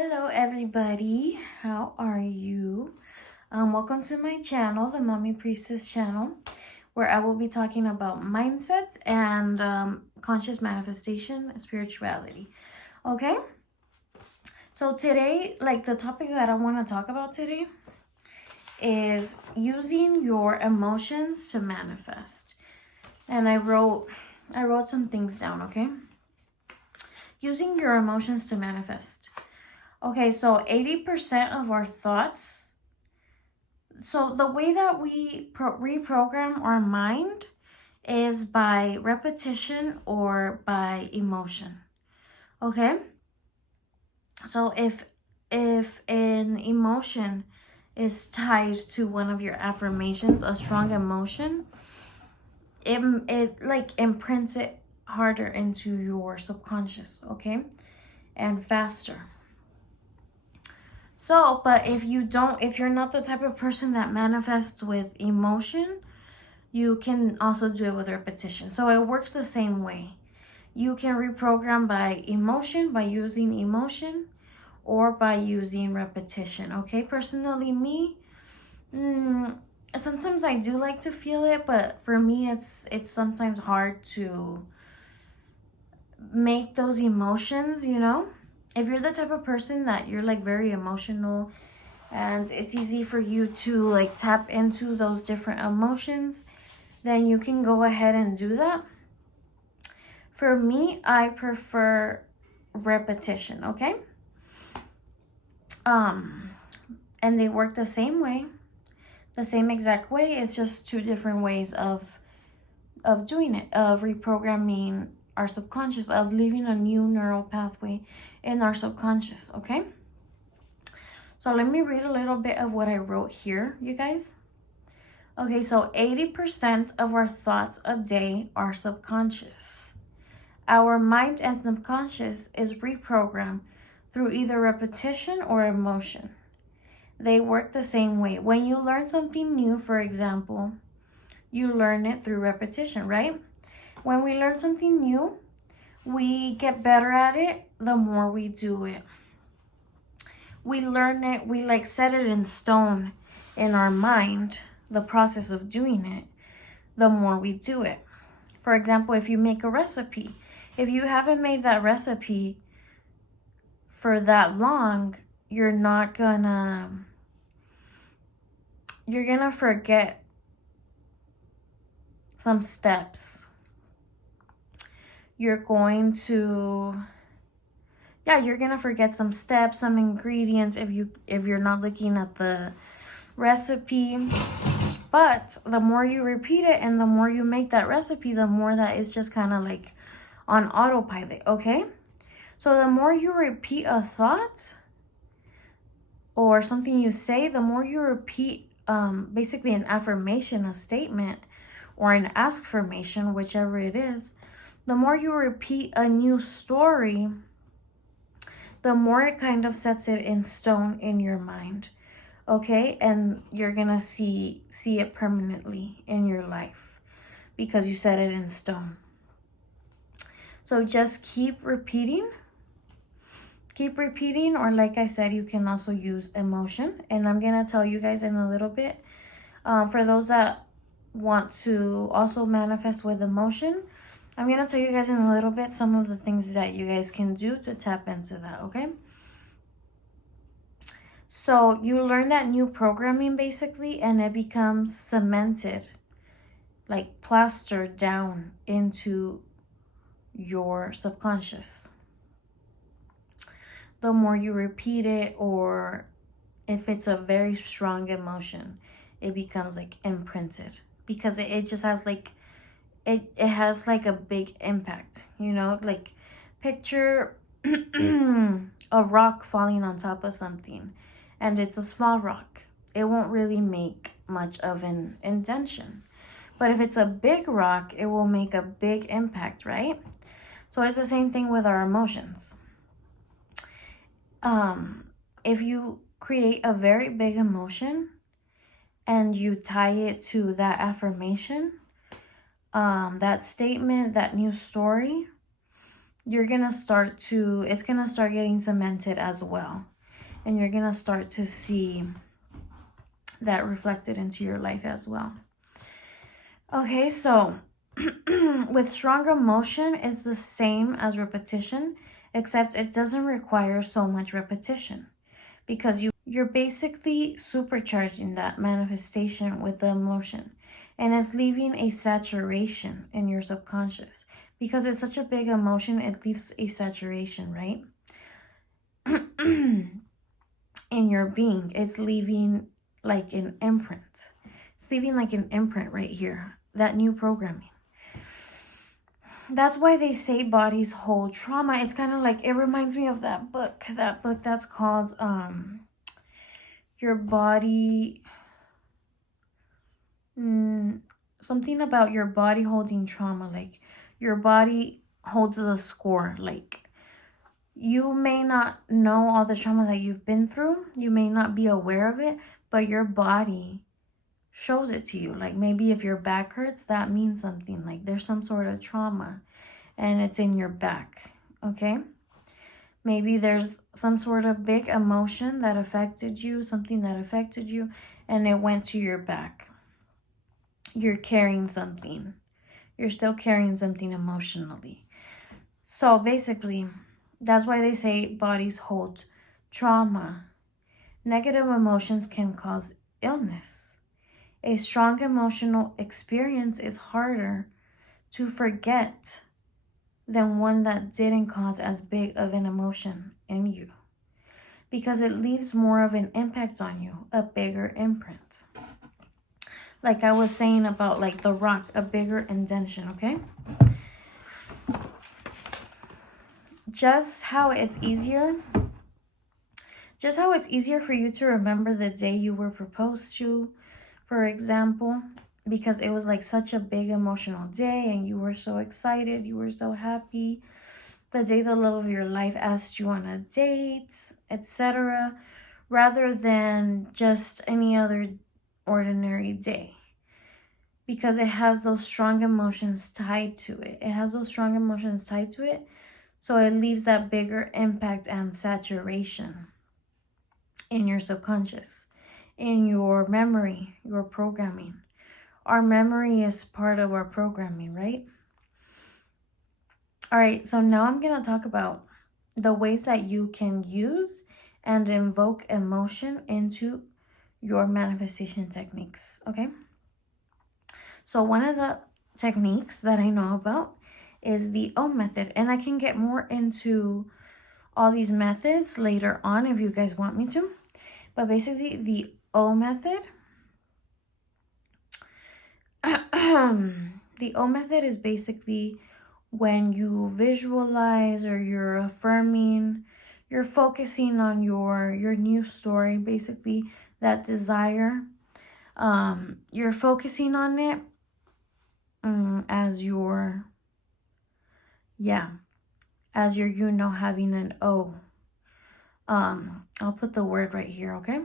Hello everybody, how are you? Welcome to my channel, the Mommy Priestess channel, where I will be talking about mindset and conscious manifestation, spirituality. Okay, so today, the topic that I want to talk about today is using your emotions to manifest. And I wrote some things down, okay? Using your emotions to manifest. Okay, so 80% of our thoughts. So the way that we reprogram our mind is by repetition or by emotion. Okay? So if an emotion is tied to one of your affirmations, a strong emotion, it like imprints it harder into your subconscious, okay? And faster. So, but if you're not the type of person that manifests with emotion, you can also do it with repetition. So it works the same way. You can reprogram by emotion, by using emotion, or by using repetition. Okay, personally, me, sometimes I do like to feel it, but for me, it's sometimes hard to make those emotions. If you're the type of person that you're like very emotional and it's easy for you to like tap into those different emotions, then you can go ahead and do that. For me, I prefer repetition, okay? And they work the same way, the same exact way. It's just two different ways of doing it, of reprogramming our subconscious, of leaving a new neural pathway in our subconscious, okay? So let me read a little bit of what I wrote here, you guys. Okay, so 80% of our thoughts a day are subconscious. Our mind and subconscious is reprogrammed through either repetition or emotion. They work the same way. When you learn something new, for example, you learn it through repetition, right? When we learn something new, we get better at it the more we do it. We learn it, we like set it in stone in our mind, the process of doing it, the more we do it. For example, if you make a recipe, if you haven't made that recipe for that long, you're gonna forget some steps. You're gonna forget some steps, some ingredients if you're not looking at the recipe. But the more you repeat it and the more you make that recipe, the more that it's just kind of like on autopilot, okay? So the more you repeat a thought or something you say, the more you repeat basically an affirmation, a statement, or an ask-formation, whichever it is, the more you repeat a new story, the more it kind of sets it in stone in your mind, okay? And you're gonna see it permanently in your life because you set it in stone. So just keep repeating, or like I said, you can also use emotion. And I'm gonna tell you guys in a little bit, for those that want to also manifest with emotion, I'm going to tell you guys in a little bit some of the things that you guys can do to tap into that, okay? So you learn that new programming basically, and it becomes cemented, like plastered down into your subconscious. The more you repeat it, or if it's a very strong emotion, it becomes like imprinted because it just has like, it has like a big impact, like picture a rock falling on top of something and it's a small rock. It won't really make much of an intention. But if it's a big rock, it will make a big impact, right? So it's the same thing with our emotions. If you create a very big emotion and you tie it to that affirmation, that statement, that new story, it's gonna start getting cemented as well. And you're gonna start to see that reflected into your life as well. Okay, so with strong emotion, it's the same as repetition, except it doesn't require so much repetition because you're basically supercharging that manifestation with the emotion, and it's leaving a saturation in your subconscious because it's such a big emotion. It leaves a saturation, right? In your being, it's leaving like an imprint. It's leaving like an imprint right here, that new programming. That's why they say bodies hold trauma. It's kind of like, it reminds me of that book that's called Your Body, something about your body holding trauma. Like your body holds the score. Like you may not know all the trauma that you've been through, you may not be aware of it, but your body shows it to you. Like maybe if your back hurts, that means something. Like there's some sort of trauma and it's in your back. Okay, maybe there's some sort of big emotion that affected you, something that affected you, and it went to your back. You're carrying something. You're still carrying something emotionally. So basically, that's why they say bodies hold trauma. Negative emotions can cause illness. A strong emotional experience is harder to forget than one that didn't cause as big of an emotion in you, because it leaves more of an impact on you, a bigger imprint. Like I was saying about like the rock, a bigger indentation, okay? Just how it's easier for you to remember the day you were proposed to, for example, because it was like such a big emotional day and you were so excited, you were so happy. The day the love of your life asked you on a date, etc., rather than just any other ordinary day. Because it has those strong emotions tied to it. So it leaves that bigger impact and saturation in your subconscious, in your memory, your programming. Our memory is part of our programming, right? All right, so now I'm going to talk about the ways that you can use and invoke emotion into your manifestation techniques, okay? So one of the techniques that I know about is the O method, and I can get more into all these methods later on if you guys want me to. But basically, the O method, the O method is basically when you visualize or you're affirming, you're focusing on your new story, basically that desire. You're focusing on it as your, having an O. I'll put the word right here, okay?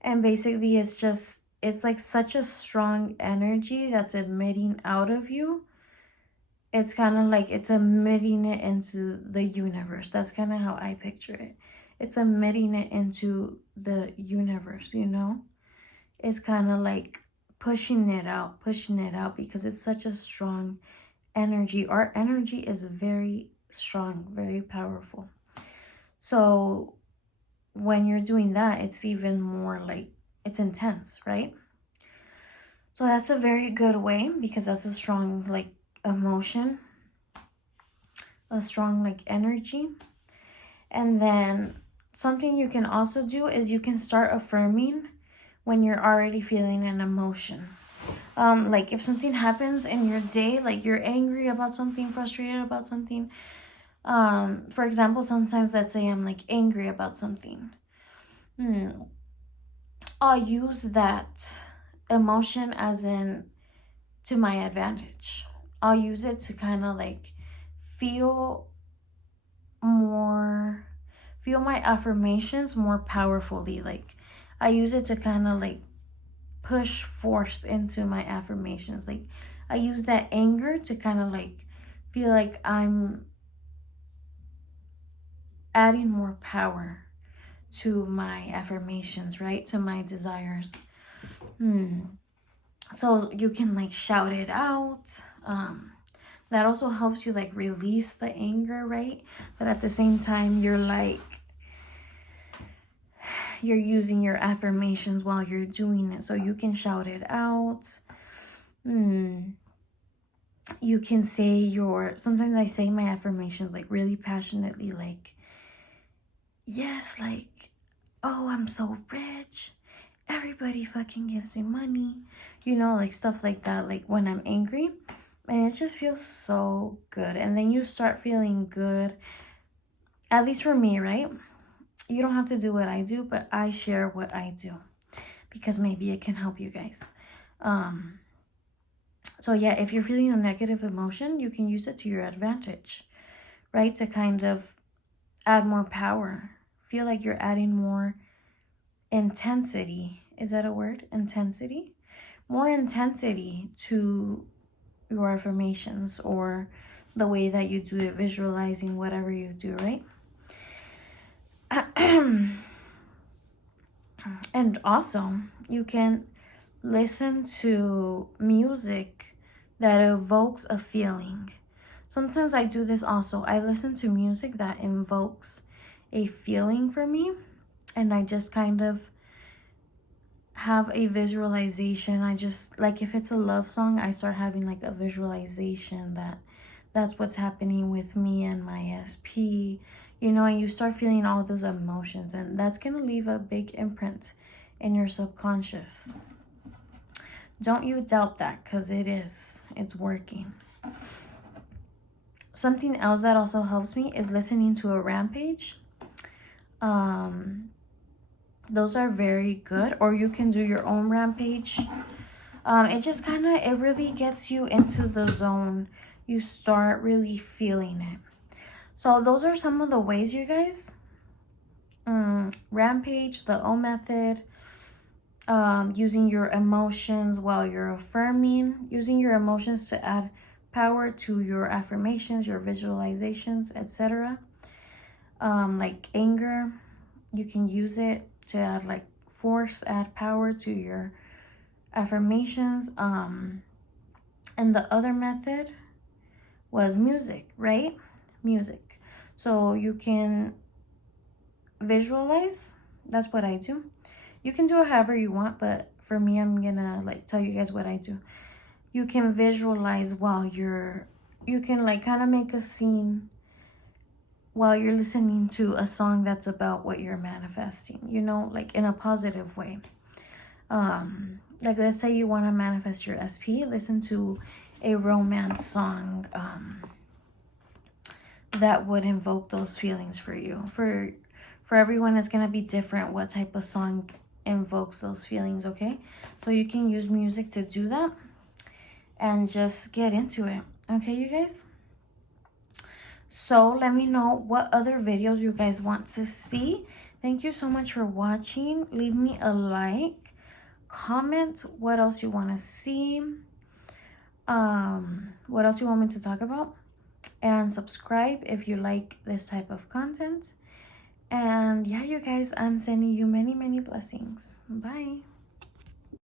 And basically it's like such a strong energy that's emitting out of you. It's kind of like it's emitting it into the universe. That's kind of how I picture it. It's emitting it into the universe, you know? It's kind of like pushing it out because it's such a strong energy. Our energy is very strong, very powerful. So when you're doing that, it's even more like, it's intense, right? So that's a very good way, because that's a strong like emotion, a strong like energy. And then something you can also do is you can start affirming when you're already feeling an emotion. Like if something happens in your day, like you're angry about something, frustrated about something. For example, sometimes let's say I'm like angry about something. I'll use that emotion as in to my advantage. I'll use it to kind of like feel my affirmations more powerfully. Like I use it to kind of like force into my affirmations. Like I use that anger to kind of like feel like I'm adding more power to my affirmations, right? To my desires. So you can like shout it out. That also helps you like release the anger, right? But at the same time, you're using your affirmations while you're doing it. So you can shout it out. You can say sometimes I say my affirmations like really passionately, like, yes, like, oh, I'm so rich. Everybody fucking gives me money. Like stuff like that, like when I'm angry. And it just feels so good. And then you start feeling good. At least for me, right? You don't have to do what I do, but I share what I do. Because maybe it can help you guys. So yeah, if you're feeling a negative emotion, you can use it to your advantage, right? To kind of add more power. Feel like you're adding more intensity. Is that a word? Intensity? More intensity to your affirmations or the way that you do it, visualizing whatever you do, right? And also, you can listen to music that evokes a feeling. Sometimes I do this also. I listen to music that invokes a feeling for me, and I just kind of have a visualization. I just, like, if it's a love song, I start having like a visualization that's what's happening with me and my SP, and you start feeling all those emotions, and that's going to leave a big imprint in your subconscious. Don't you doubt that, because it's working. Something else that also helps me is listening to a Rampage. Those are very good, or you can do your own Rampage. It just it really gets you into the zone. You start really feeling it. So those are some of the ways, you guys. Rampage, the O method, using your emotions while you're affirming, using your emotions to add power to your affirmations, your visualizations, etc. Like anger, you can use it to add like add power to your affirmations. And the other method was music, right? Music. So you can visualize. That's what I do. You can do it however you want, but for me, I'm gonna like tell you guys what I do. You can visualize you can like kind of make a scene while you're listening to a song that's about what you're manifesting, like in a positive way. Like let's say you want to manifest your SP, listen to a romance song that would invoke those feelings for you. For everyone, it's going to be different what type of song invokes those feelings, okay? So you can use music to do that and just get into it, okay, you guys? So let me know what other videos you guys want to see. Thank you so much for watching. Leave me a like, comment what else you want to see, what else you want me to talk about, and subscribe if you like this type of content. And yeah, you guys, I'm sending you many, many blessings. Bye.